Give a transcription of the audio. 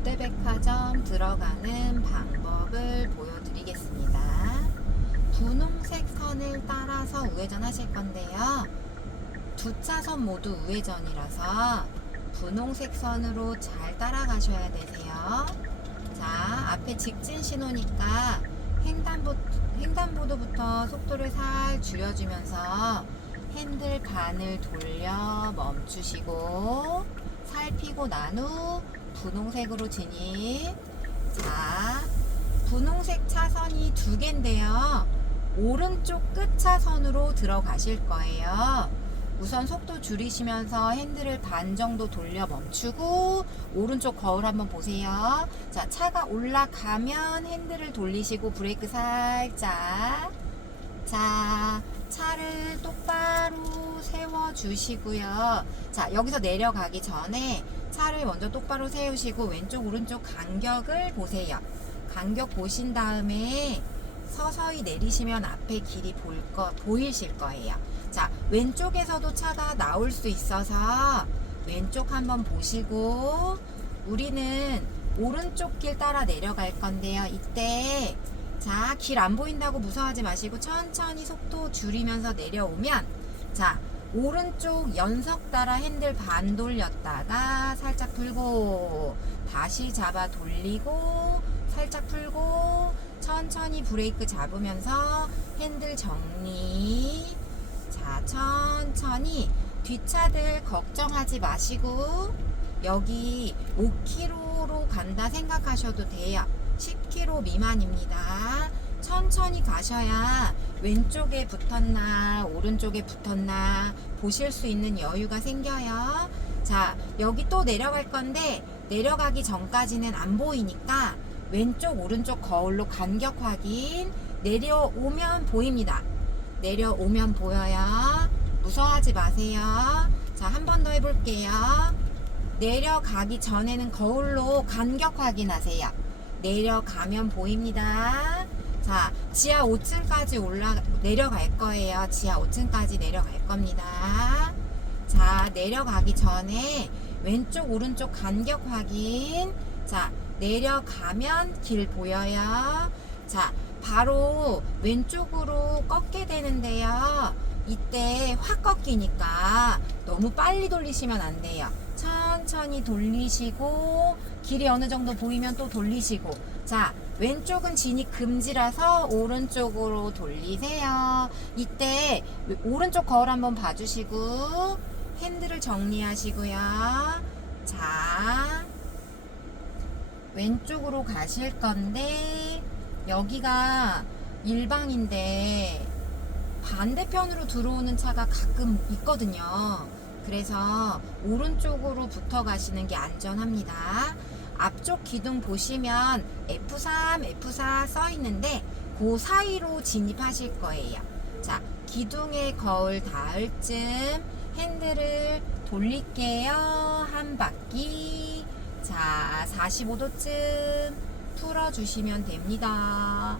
롯데백화점 들어가는 방법을 보여드리겠습니다. 분홍색 선을 따라서 우회전 하실 건데요. 두 차선 모두 우회전이라서 분홍색 선으로 잘 따라가셔야 되세요. 자, 앞에 직진 신호니까 횡단보, 횡단보도부터 속도를 살 줄여주면서 핸들 반을 돌려 멈추시고 살피고 난 후 분홍색으로 진입. 자, 분홍색 차선이 두 개인데요. 오른쪽 끝 차선으로 들어가실 거예요. 우선 속도 줄이시면서 핸들을 반 정도 돌려 멈추고 오른쪽 거울 한번 보세요. 자, 차가 올라가면 핸들을 돌리시고 브레이크 살짝. 자, 차를 똑바로 세워 주시고요. 자, 여기서 내려가기 전에 차를 먼저 똑바로 세우시고 왼쪽 오른쪽 간격을 보세요. 간격 보신 다음에 서서히 내리시면 앞에 길이 보일 거 보이실 거예요. 자, 왼쪽에서도 차가 나올 수 있어서 왼쪽 한번 보시고 우리는 오른쪽 길 따라 내려갈 건데요. 이때 자, 길 안 보인다고 무서워하지 마시고 천천히 속도 줄이면서 내려오면 자, 오른쪽 연석 따라 핸들 반 돌렸다가 살짝 풀고 다시 잡아 돌리고 살짝 풀고 천천히 브레이크 잡으면서 핸들 정리. 자 천천히 뒷차들 걱정하지 마시고 여기 5km로 간다 생각하셔도 돼요 10km 미만입니다 천천히 가셔야 왼쪽에 붙었나 오른쪽에 붙었나 보실 수 있는 여유가 생겨요. 자, 여기 또 내려갈 건데 내려가기 전까지는 안 보이니까 왼쪽 오른쪽 거울로 간격 확인 내려오면 보입니다. 내려오면 보여요. 무서워하지 마세요. 자, 한 번 더 해볼게요. 내려가기 전에는 거울로 간격 확인하세요. 내려가면 보입니다. 자, 지하 5층까지 올라 내려갈 거예요. 지하 5층까지 내려갈 겁니다. 자, 내려가기 전에 왼쪽 오른쪽 간격 확인. 자, 내려가면 길 보여요. 자, 바로 왼쪽으로 꺾게 되는데요. 이때 확 꺾이니까 너무 빨리 돌리시면 안 돼요. 천천히 돌리시고 길이 어느 정도 보이면 또 돌리시고 자 왼쪽은 진입 금지라서 오른쪽으로 돌리세요. 이때 오른쪽 거울 한번 봐주시고 핸들을 정리하시고요. 자 왼쪽으로 가실 건데 여기가 일방인데 반대편으로 들어오는 차가 가끔 있거든요. 그래서 오른쪽으로 붙어 가시는 게 안전합니다. 앞쪽 기둥 보시면 F3, F4 써 있는데 그 사이로 진입하실 거예요. 자, 기둥에 거울 닿을 쯤 핸들을 돌릴게요. 한 바퀴. 자, 45도쯤 풀어주시면 됩니다.